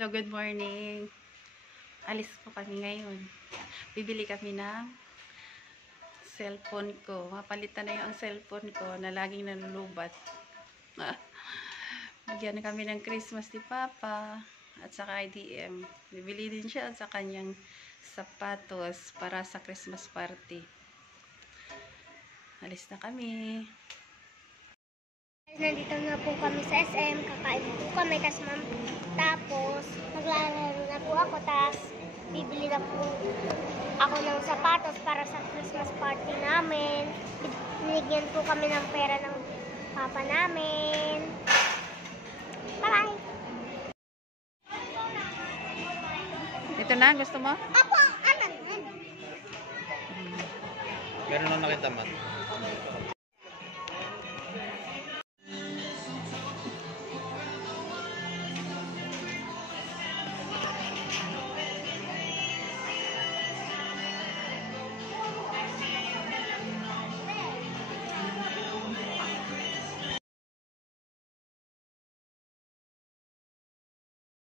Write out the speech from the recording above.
Hello, good morning. Alis po kami ngayon. Bibili kami ng cellphone ko. Mapalitan na yung cellphone ko na laging nalulubat. Bigyan kami ng Christmas ni Papa at saka IDM. Bibili din siya sa kanyang sapatos para sa Christmas party. Alis na kami. Nandito na po kami sa SM, kakain po kami, tapos maglalaro na po ako, tapos bibili na po ako ng sapatos para sa Christmas party namin. Binigyan po kami ng pera ng papa namin. Bye-bye! Ito na, gusto mo? Apo, anan? Meron na nakita man.